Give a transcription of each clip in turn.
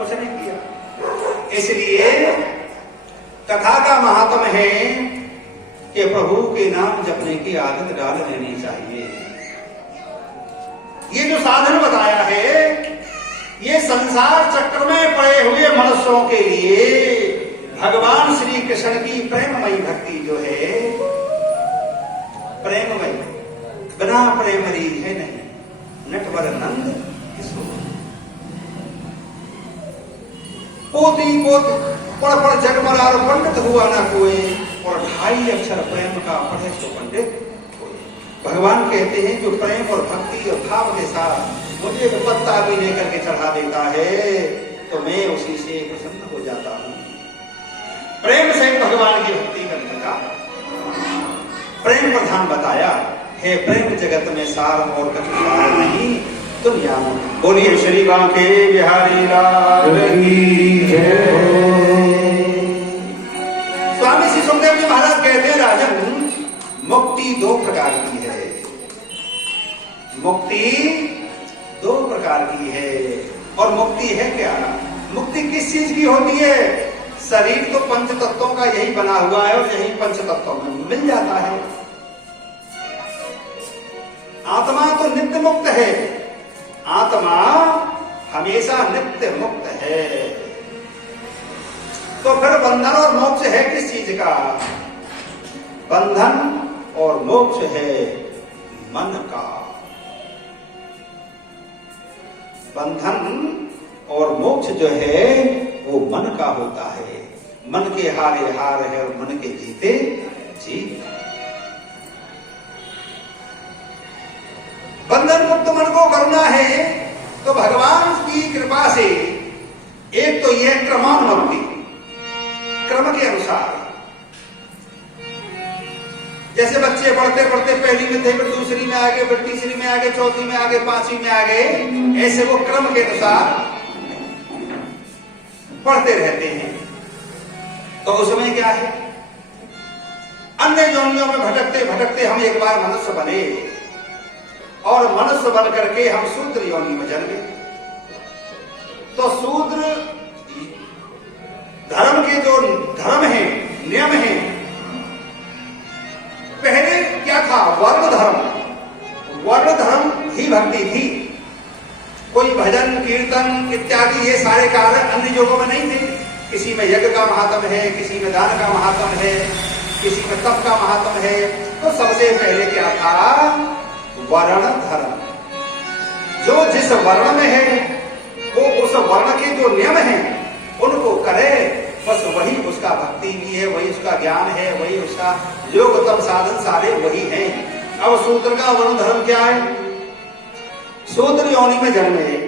कुछ नहीं किया। इसलिए कथा का महात्म है कि प्रभु के नाम जपने की आदत डाल लेनी चाहिए। ये जो साधन बताया है ये संसार चक्र में पड़े हुए मनुष्यों के लिए भगवान श्री कृष्ण की प्रेममयी भक्ति जो है, प्रेममयी, बिना प्रेम रीत है नहीं, नटवर नंद किशोर। पोती पोत पढ़ पढ़ जगमरार पंडित हुआ ना कोई, और 2.5 अक्षर प्रेम का पढ़े सो पंडित कोई। भगवान कहते हैं जो प्रेम और भक्ति और भाव के साथ मुझे एक पत्ता भी लेकर के चढ़ा देता है तो मैं उसी से प्रसन्न हो जाता हूँ। प्रेम से भगवान की भक्ति करने का प्रेम प्रधान बताया है। प्रेम जगत में सार और कछु सार नहीं दुनिया में। बोलिए श्री बांके बिहारी लाल की जय। स्वामी श्री सुखदेव जी महाराज कहते हैं राजन, मुक्ति 2 प्रकार की है। मुक्ति 2 प्रकार की है। और मुक्ति है क्या? मुक्ति किस चीज की होती है? शरीर तो पंच तत्वों का यही बना हुआ है और यही पंच तत्वों में मिल जाता है। आत्मा तो नित्य मुक्त है, आत्मा हमेशा नित्य मुक्त है। तो फिर बंधन और मोक्ष है किस चीज का? बंधन और मोक्ष है मन का। बंधन और मोक्ष जो है वो मन का होता है। मन के हारे हार है और मन के जीते जीत। बंधन मुक्त मन को करना है तो भगवान की कृपा से एक तो यह क्रमानुवर्ती, क्रम के अनुसार, जैसे बच्चे पढ़ते पढ़ते पहली में थे, फिर दूसरी में आगे, फिर तीसरी में आगे, चौथी में आगे, 5वीं में आगे, ऐसे वो क्रम के अनुसार पढ़ते रहते हैं। तो उसमें क्या है, अन्य योनियों में भटकते भटकते हम एक बार मनुष्य बने और मनुष्य बन करके हम शूद्र योनि में जन्मे। तो शूद्र धर्म के जो धर्म है, नियम है, पहले क्या था? वर्ण धर्म। वर्ण धर्म ही भक्ति थी। कोई भजन कीर्तन इत्यादि ये सारे कार्य अन्य योगों में नहीं थे। किसी में यज्ञ का महात्म है, किसी में दान का महात्म है, किसी में तप का महात्म है। तो सबसे पहले क्या था? वर्ण धर्म। जो जिस वर्ण में है वो उस वर्ण के जो नियम हैं उनको करे, बस वही उसका भक्ति भी है, वही उसका ज्ञान है, वही उसका योग तप साधन सारे वही हैं। अब शूद्र का वर्ण धर्म क्या है? शूद्र योनि में जन्मे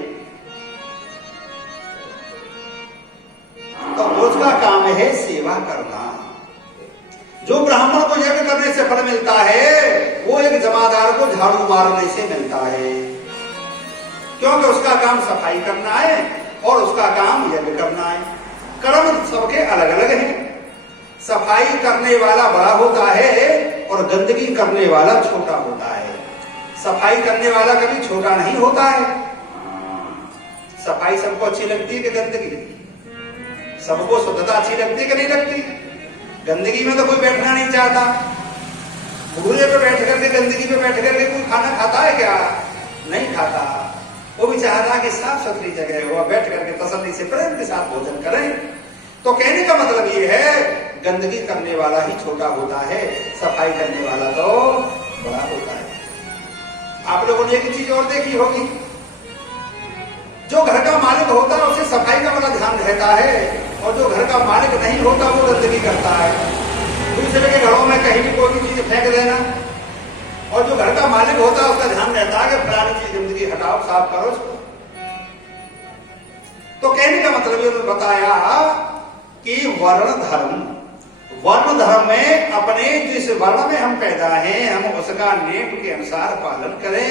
तो उसका काम है सेवा करना। जो ब्राह्मण को यज्ञ करने से फल मिलता है वो एक जमादार को झाड़ू मारने से मिलता है, क्योंकि उसका काम सफाई करना है और उसका काम यज्ञ करना है। कर्म सबके अलग अलग हैं। सफाई करने वाला बड़ा होता है और गंदगी करने वाला छोटा होता है। सफाई करने वाला कभी छोटा नहीं होता है। सफाई सबको अच्छी लगती है कि गंदगी? सबको शुद्धता अच्छी लगती है कि नहीं लगती? गंदगी में तो कोई बैठना नहीं चाहता। भूरे पे बैठ करके, गंदगी पे बैठ करके कोई खाना खाता है क्या? नहीं खाता। वो भी चाहता है कि साफ सुथरी जगह हो, बैठ करके तसल्ली से प्रेम के साथ भोजन करें। तो कहने का मतलब ये है, गंदगी करने वाला ही छोटा होता है, सफाई करने वाला तो बड़ा होता है। आप लोगों ने एक चीज और देखी होगी, जो घर का मालिक होता है उसे सफाई का बड़ा ध्यान रहता है, और जो घर का मालिक नहीं होता वो गंदगी करता है। दूसरे के घरों में कहीं भी कोई भी चीज फेंक देना, और जो घर का मालिक होता है उसका ध्यान रहता है कि फलानी चीज गंदगी हटाओ, साफ करो उसको। तो कहने का मतलब ये उन्होंने बताया कि वर्ण धर्म में अपने जिस वर्ण में हम पैदा हैं हम उसका नियम के अनुसार पालन करें,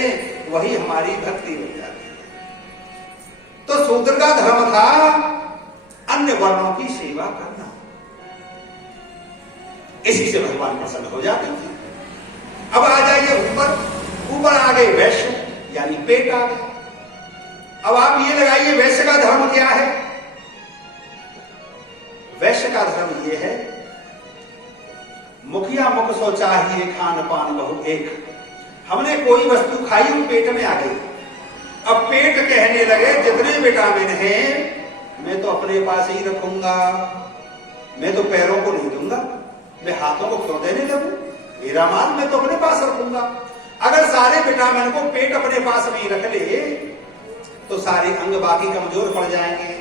वही हमारी भक्ति हो जाती है। तो शूद्र का धर्म था अन्य वर्णों की सेवा करना, इसी से भगवान प्रसन्न हो जाते थे। अब आ जाइए ऊपर आ गए वैश्य, यानी पेट आ गया। अब आप ये लगाइए वैश्य का धर्म क्या है? मुख सो चाहिए खान पान बहु एक। हमने कोई वस्तु खाई वो पेट में आ गई। अब पेट कहने लगे जितने विटामिन हैं मैं तो अपने पास ही रखूंगा, मैं तो पैरों को नहीं दूंगा, मैं हाथों को क्यों देने लगूं, मेरा माल मैं तो अपने पास रखूंगा। अगर सारे विटामिन को पेट अपने पास में ही रख ले तो सारे अंग बाकी कमजोर पड़ जाएंगे।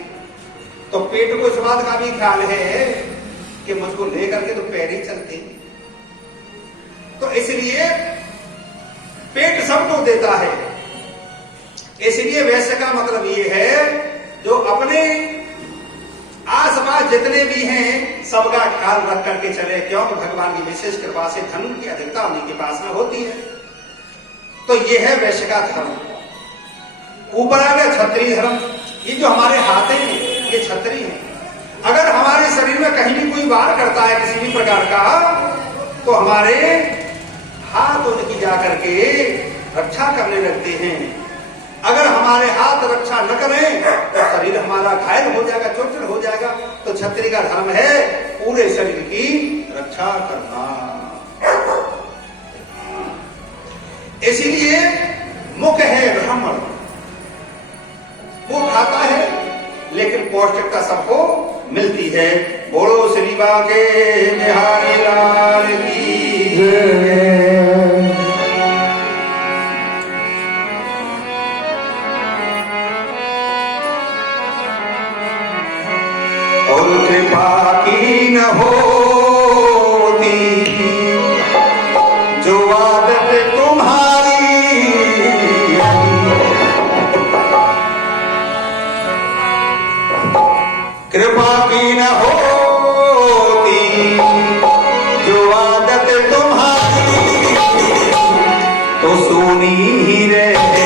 तो पेट को इस बात का भी ख्याल है कि मुझको लेकर के तो पैर ही चलते। तो इसलिए पेट सबको देता है। इसलिए वैश्य का मतलब ये है जो अपने आसपास जितने भी हैं सबका ख्याल रख करके चले, क्योंकि भगवान की विशेष कृपा से धन की अधिकता उन्हीं के पास में होती है। तो ये है वैश्य का धर्म। ऊपर आ गया क्षत्रिय धर्म। ये जो हमारे हाथ हैं ये क्षत्रिय हैं। अगर हमारे शरीर में कहीं भी कोई वार करता है किसी भी प्रकार का तो हमारे हाथ उनकी जाकर के रक्षा करने लगते हैं। अगर हमारे हाथ रक्षा न करें तो शरीर हमारा घायल हो जाएगा, चोट हो जाएगा। तो क्षत्रिय का धर्म है पूरे शरीर की रक्षा करना। इसीलिए मुख है ब्राह्मण, वो खाता है लेकिन पौष्टिकता सबको मिलती है। बोलो श्री बांके बिहारी लाल की जय। और कृपा की न होती जो आदत तुम्हारी, कृपा की न होती जो आदत तुम्हारी तो सोनी ही रहती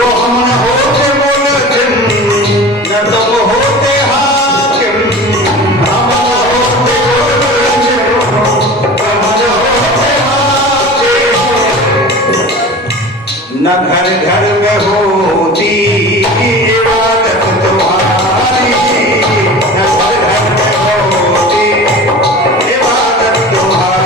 वो हम न होते मुल्ज़िम, न तुम होते हाकिम, हम न होते मुल्ज़िम, तुम न होते हाकिम, न घर घर में होती इबादत तुम्हारी, न घर घर में होती इबादत तुम्हारी।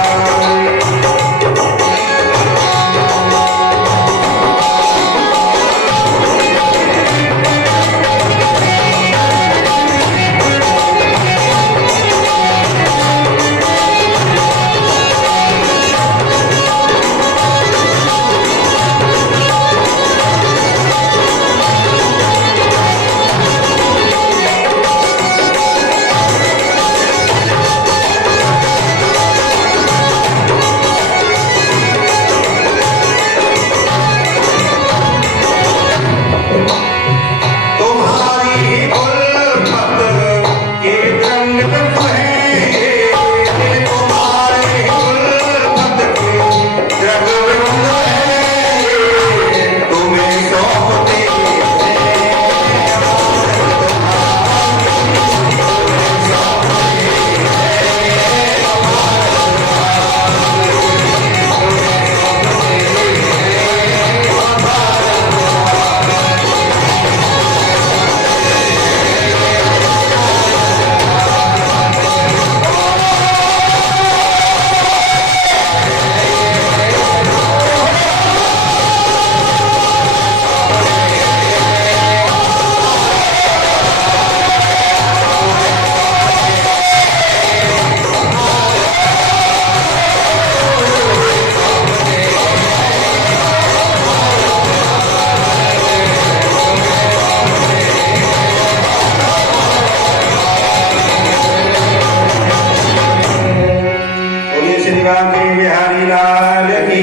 बिहारी लाल की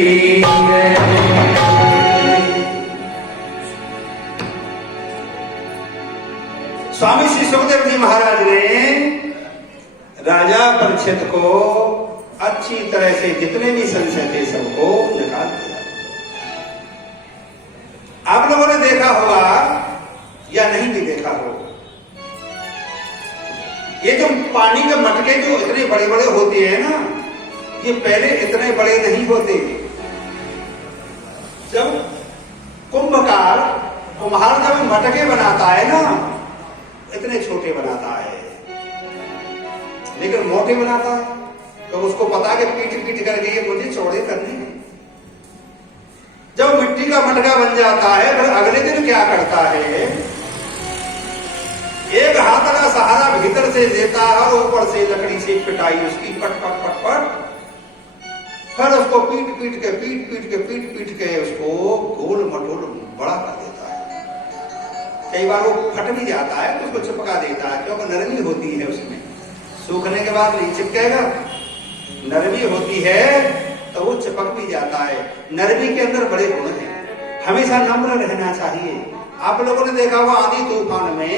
स्वामी श्री सुखदेव जी महाराज ने राजा परीक्षित को अच्छी तरह से जितने भी संशय थे सबको निकाल दिया। आप लोगों ने देखा होगा या नहीं भी देखा हो, ये जो पानी के मटके जो इतने बड़े बड़े होते हैं ना, ये पहले इतने बड़े नहीं होते। जब कुंभकार कुम्हार जब मटके बनाता है ना, इतने छोटे बनाता है, लेकिन मोटे बनाता है। तो उसको पता कि पीट पीट करके ये मुझे चौड़े करने हैं। जब मिट्टी का मटका बन जाता है, फिर अगले दिन क्या करता है, एक हाथ का सहारा भीतर से लेता है और ऊपर से लकड़ी से पिटाई उसकी पट पट पट पट, फिर उसको पीट पीट के उसको गोल मटोल बड़ा कर देता है। कई बार वो फट भी जाता है तो उसको चिपका देता है, क्योंकि नरमी होती है उसमें, सूखने के बाद नहीं चिपकेगा। नरमी होती है तो वो चिपक भी जाता है। नरमी के अंदर बड़े गुण हैं, हमेशा नम्र रहना चाहिए। आप लोगों ने देखा हुआ आंधी तूफान में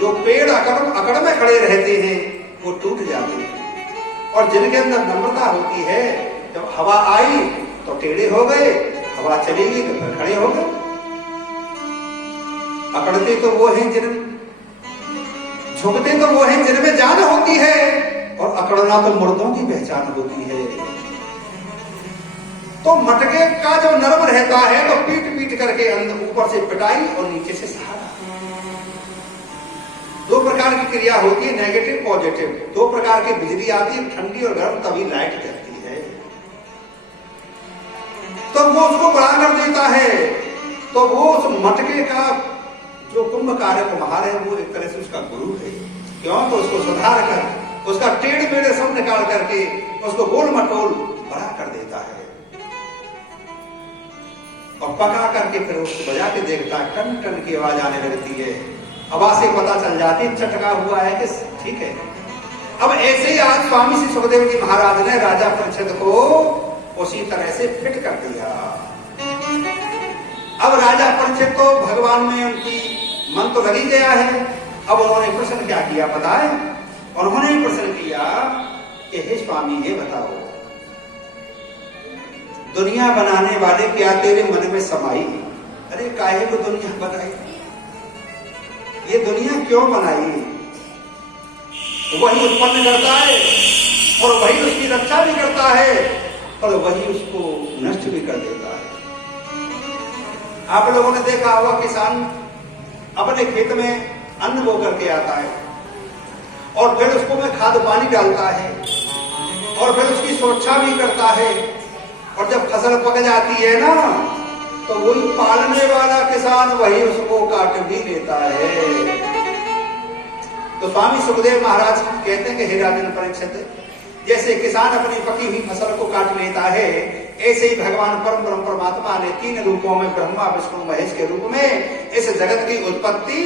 जो पेड़ अकड़ में खड़े रहते हैं वो टूट जाते हैं, और जिनके अंदर नम्रता होती है, जब हवा आई तो टेढ़े हो गए, हवा चलेगी तो फिर खड़े हो गए। अकड़ते तो वो हैं जिनमें, झुकते तो वो हैं जिनमें जान होती है, और अकड़ना तो मुर्दों की पहचान होती है। तो मटके का जो नरम रहता है तो पीट पीट करके अंदर ऊपर से पिटाई और नीचे से सहारा। दो प्रकार की क्रिया होती है, नेगेटिव पॉजिटिव। दो प्रकार की बिजली आती है, ठंडी और गर्म, तभी लाइट जलती है। तो वो उसको बड़ा कर देता है। तो वो उस मटके का जो कुंभकार है, कुम्हार है, वो एक तरह से उसका गुरु है। क्यों? तो उसको सुधार कर, उसका टेढ़े मेढ़े सब निकाल करके उसको गोल मटोल बड़ा कर देता है, और पका करके फिर उसको बजा के देखता है, टन टन की आवाज आने लगती है। आवाज से पता चल जाती है चटका हुआ है कि ठीक है। अब ऐसे ही आज स्वामी श्री सुखदेव जी महाराज ने राजा परीक्षित को उसी तरह से फिट कर दिया। अब राजा परीक्षित तो भगवान में उनकी मन तो लगी गया है। अब उन्होंने प्रश्न क्या किया पता है? उन्होंने प्रश्न किया कि हे स्वामी, ये बताओ, दुनिया बनाने वाले क्या तेरे मन में समाई? अरे काहे को दुनिया बनाई, ये दुनिया क्यों बनाई? वही उत्पन्न करता है और वही उसकी रक्षा भी करता है और वही उसको नष्ट भी कर देता है। आप लोगों ने देखा होगा किसान अपने खेत में अन्न बो करके आता है और फिर उसको में खाद पानी डालता है और फिर उसकी सुरक्षा भी करता है, और जब फसल पक जाती है ना तो वही पालने वाला किसान वही उसको काट भी लेता है। तो स्वामी सुखदेव महाराज कहते हैं कि हे राजन परीक्षित, जैसे किसान अपनी पकी हुई फसल को काट लेता है, ऐसे ही भगवान परम ब्रह्म परमात्मा ने 3 रूपों में ब्रह्मा विष्णु महेश के रूप में इस जगत की उत्पत्ति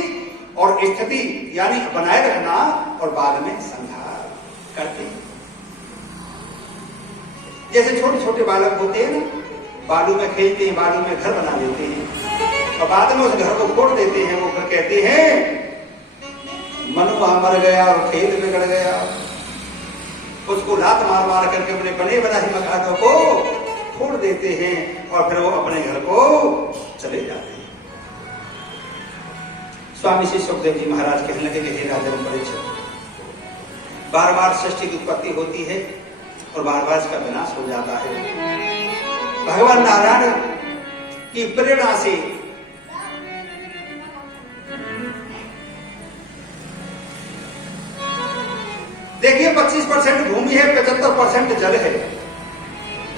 और स्थिति यानी बनाए रखना और बाद में संहार करते हैं। जैसे छोटे छोटे बालक होते हैं ना, बालू में खेलते हैं, बालू में घर बना लेते हैं और बाद में उस घर को फोड़ देते हैं। वो फिर कहते हैं मनुआ मर गया और खेल बिगड़ गया। उसको लात मार मार करके अपने बने बनाए मकानों को फोड़ देते हैं और फिर वो अपने घर को चले जाते हैं। स्वामी श्री सुखदेव जी महाराज कहने लगे कि हे राजन परीक्षित, बार बार सृष्टि की उत्पत्ति होती है और बार बार इसका विनाश हो जाता है। भगवान नारायण की प्रेरणा से देखिए 25% भूमि है, 75% जल है।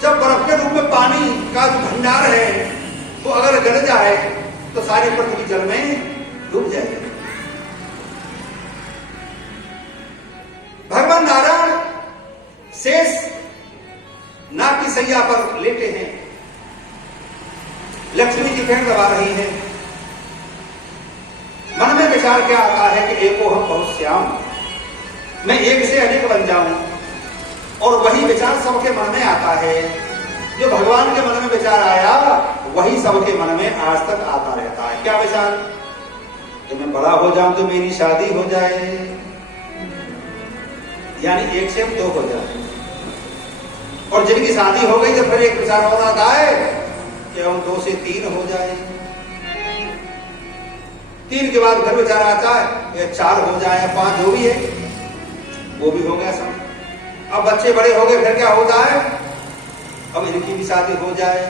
जब बर्फ के रूप में पानी का जो भंडार है तो अगर गल जाए तो सारी पृथ्वी जल में डूब जाएगी। भगवान नारायण शेष नाग की सैया पर लेटे हैं, लक्ष्मी जी पेड़ दबा रही है। मन में विचार क्या आता है कि एको हम बहुत श्याम, मैं एक से अनेक बन जाऊं। और वही विचार सबके मन में आता है। जो भगवान के मन में विचार आया वही सबके मन में आज तक आता रहता है। क्या विचार? कि मैं बड़ा हो जाऊं तो मेरी शादी हो जाए, यानी 1 से 2 हो जाए। और जिनकी शादी हो गई तो फिर एक विचार और आता है कि हम 2 से 3 हो जाए। 3 के बाद फिर विचार आता है 4 हो जाए, 5 जो भी है वो भी हो गया सब। अब बच्चे बड़े हो गए, फिर क्या होता है? अब इनकी भी शादी हो जाए।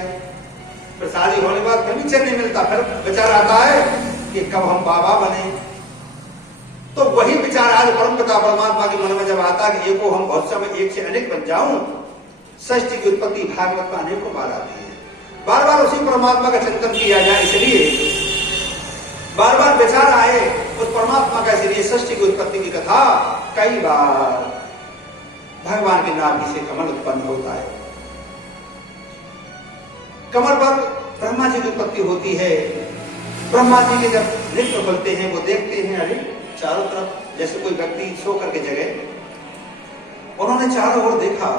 फिर शादी होने के बाद फिर भी चैन नहीं मिलता, फिर विचार आता है कि कब हम बाबा बने। तो वही विचार आज परमपिता परमात्मा के मन में जब आता है कि एको हम बहुत समय एक से अनेक बन जाऊं, सृष्टि की उत्पत्ति भागवत में अनेकों बार आती है। बार बार उसी परमात्मा का चिंतन किया जाए, इसलिए बार बार विचार आए उस परमात्मा का, इसलिए सृष्टि की उत्पत्ति की कथा कई बार भगवान के नाभि से कमल उत्पन्न होता है। कमल पर ब्रह्मा जी की उत्पत्ति होती है। ब्रह्मा जी के जब नेत्र खुलते हैं वो देखते हैं, अरे चारों तरफ जैसे कोई व्यक्ति सो करके जगह। उन्होंने चारों ओर देखा,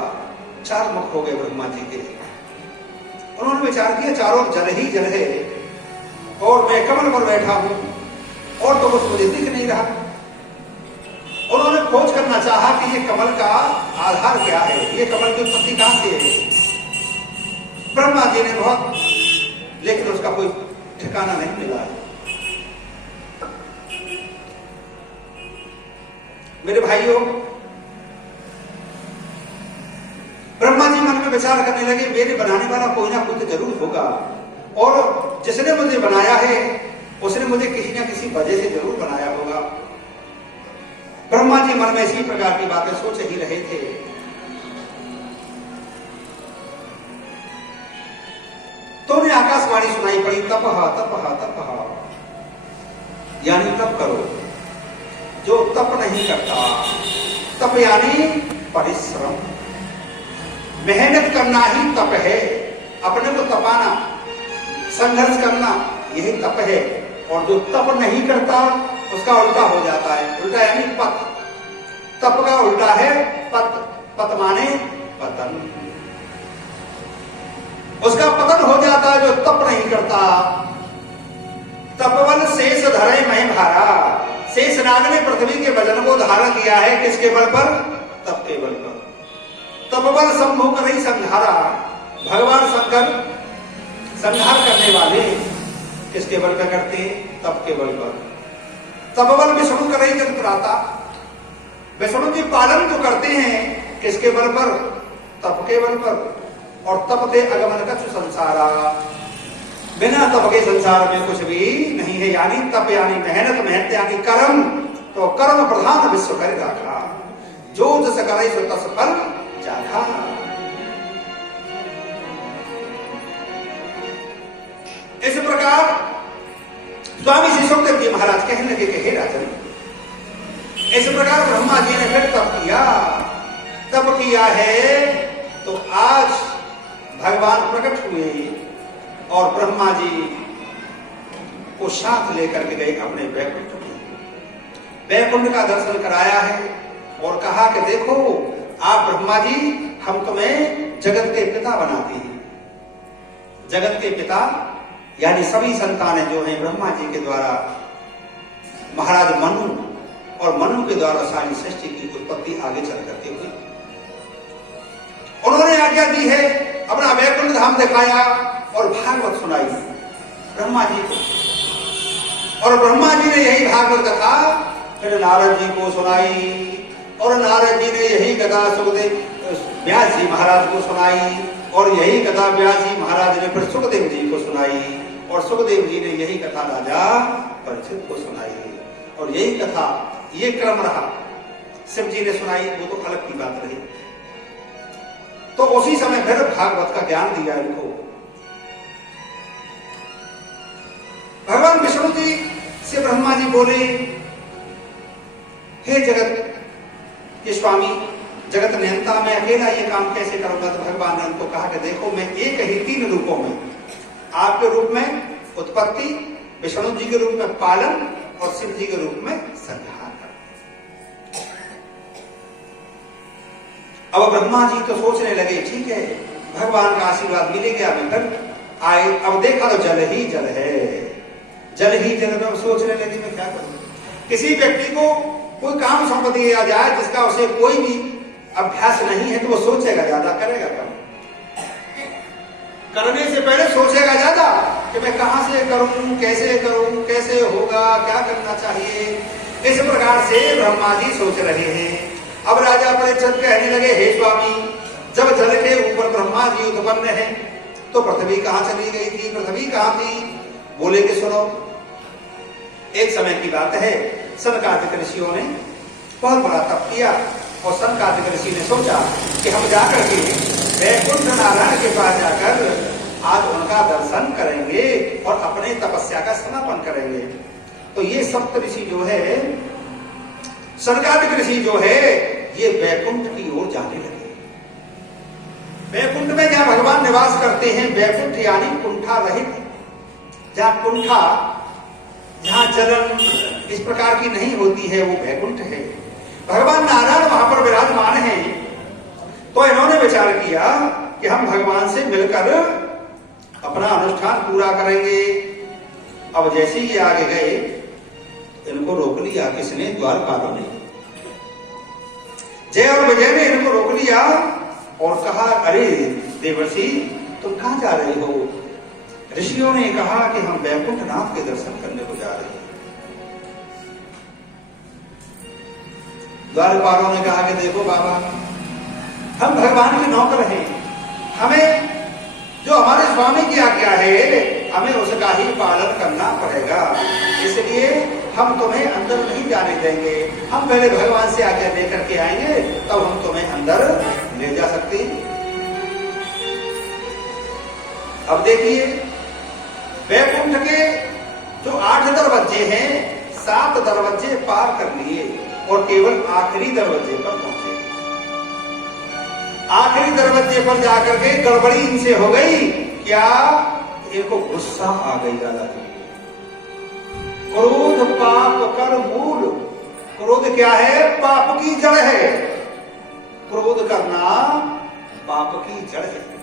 4 मुख हो गए ब्रह्मा जी के। उन्होंने विचार किया चारों ओर जल ही जल है और मैं कमल पर बैठा हूं और तो कुछ मुझे दिख नहीं रहा। उन्होंने खोज करना चाहा कि ये कमल का आधार क्या है, ये कमल की उत्पत्ति कहां से है। ब्रह्मा जी ने बहुत, लेकिन उसका कोई ठिकाना नहीं मिला है। मेरे भाइयों, ब्रह्मा जी मन में विचार करने लगे मेरे बनाने वाला कोई ना कोई तो जरूर होगा, और जिसने मुझे बनाया है उसने मुझे किसी ना किसी वजह से जरूर बनाया होगा। ब्रह्मा जी मन में इसी प्रकार की बातें सोच ही रहे थे। तो उन्हें आकाशवाणी सुनाई पड़ी, तपहा तपहा तपहा, यानी तप करो। जो तप नहीं करता, तप यानी परिश्रम, मेहनत करना ही तप है। अपने को तपाना, संघर्ष करना, यही तप है। और जो तप नहीं करता उसका उल्टा हो जाता है। उल्टा यानी पत। तप का उल्टा है पत। पत माने पतन। उसका पतन हो जाता है जो तप नहीं करता। तपबल शेष धरे मह भारा। शेषनाग ने पृथ्वी के वजन को धारण किया है किसके बल पर? तप के बल पर। तपबल शंभु करई संहारा। भगवान शंकर संहार करने वाले किसके बल पर करते हैं? तप के बल पर। तप बल विष्णु कर रही जगत त्राता। विष्णु जी पालन तो करते हैं किसके बल पर? तप के बल पर। और तप ते अगमन कछु संसारा, बिना तप के संसार में कुछ भी नहीं है। यानी तप यानी मेहनत, मेहनत यानी कर्म, तो कर्म प्रधान विश्व कर राखा, जो जस करे सो तस फल चाखा। इस प्रकार स्वामी श्री सुखदेव जी महाराज कहने लगे कि हे राजन, इस प्रकार ब्रह्मा जी ने फिर तप किया। तप किया है तो आज भगवान प्रकट हुए और ब्रह्मा जी को साथ लेकर के गए अपने वैकुंठ में। वैकुंठ का दर्शन कराया है और कहा कि देखो आप ब्रह्मा जी, हम तुम्हें जगत के पिता बनाते हैं। जगत के पिता यानी सभी संतानें जो हैं ब्रह्मा जी के द्वारा, महाराज मनु और मनु के द्वारा सारी सृष्टि की उत्पत्ति आगे चल करके हुई। उन्होंने आज्ञा दी है, अपना वैकुंठ धाम दिखाया और भागवत सुनाई ब्रह्मा जी को। और ब्रह्मा जी ने यही भागवत कथा फिर नारद जी को सुनाई और नारद जी ने यही कथा सुखदेव व्यास जी महाराज को सुनाई और यही कथा व्यास जी महाराज ने फिर सुखदेव जी को सुनाई और सुखदेव जी ने यही कथा राजा परीक्षित को सुनाई। और यही कथा, ये क्रम रहा। शिव जी ने सुनाई, वो तो अलग की बात रही। तो उसी समय फिर भागवत का ज्ञान दिया इनको। भगवान विष्णु जी से ब्रह्मा जी बोले, हे जगत के स्वामी, जगत नियंता, मैं अकेला ये काम कैसे करूंगा? तो भगवान ने उनको कहा कि देखो, मैं एक ही 3 रूपों में, आपके रूप में उत्पत्ति, विष्णु जी के रूप में पालन और शिव जी के रूप में संहार। अब ब्रह्मा जी तो सोचने लगे, ठीक है, भगवान का आशीर्वाद मिल गया, मैं फिर आए। अब देखा तो जल ही जल है, जल ही जल में। अब सोचने लगे मैं क्या करूं? किसी व्यक्ति को कोई काम सौंप दिया जाए जिसका उसे कोई भी अभ्यास नहीं है तो वो सोचेगा ज्यादा, करेगा कम। करने से पहले सोचेगा ज्यादा कि मैं कहां से करूं, कैसे होगा, क्या करना चाहिए। इस प्रकार से ब्रह्मा जी सोच रहे हैं। अब राजा परीक्षित कहने लगे, हे स्वामी, जब जल के ऊपर ब्रह्मा जी उत्पन्न है तो पृथ्वी कहां चली गई थी? पृथ्वी कहां थी? बोले कि सुनो, एक समय की बात है, सनकादिक ऋषियों ने बहुत बड़ा तप किया और सनकादिक ऋषि ने सोचा कि हम जाकर के वैकुंठ नारायण के पास जाकर आज उनका दर्शन करेंगे और अपने तपस्या का समापन करेंगे। तो ये सप्त ऋषि जो है, सनकादिक ऋषि जो है, ये वैकुंठ की ओर जाने लगे। वैकुंठ में जहां भगवान निवास करते हैं, वैकुंठ यानी कुंठा रहित, जहां कुंठा, जहां जलन इस प्रकार की नहीं होती है, वो वैकुंठ है। भगवान नारायण वहां पर विराजमान हैं। तो इन्होंने विचार किया कि हम भगवान से मिलकर अपना अनुष्ठान पूरा करेंगे। अब जैसे ही आगे गए, इनको रोक लिया किसने? द्वारपालों ने। जय और विजय ने इनको रोक लिया और कहा, अरे देवर्षि, तुम कहां जा रहे हो? ऋषियों ने कहा कि हम वैकुंठ नाथ के दर्शन करने को जा रहे हैं। द्वारपालों ने कहा कि देखो बाबा, हम भगवान के नौकर हैं, हमें जो हमारे स्वामी की आज्ञा है हमें उसका ही पालन करना पड़ेगा, इसलिए हम तुम्हें अंदर नहीं जाने देंगे। हम पहले भगवान से आज्ञा लेकर के आएंगे, तब हम तुम्हें अंदर ले जा सकते हैं। अब देखिए, वैकुंठ के जो 8 दरवाजे हैं, 7 दरवाजे पार कर लिए और केवल आखिरी दरवाजे पर पहुंचे। आखिरी दरवाजे पर जाकर के गड़बड़ी इनसे हो गई। क्या? इनको गुस्सा आ गई दादाजी। क्रोध पाप कर मूल। क्रोध क्या है? पाप की जड़ है। क्रोध करना पाप की जड़ है।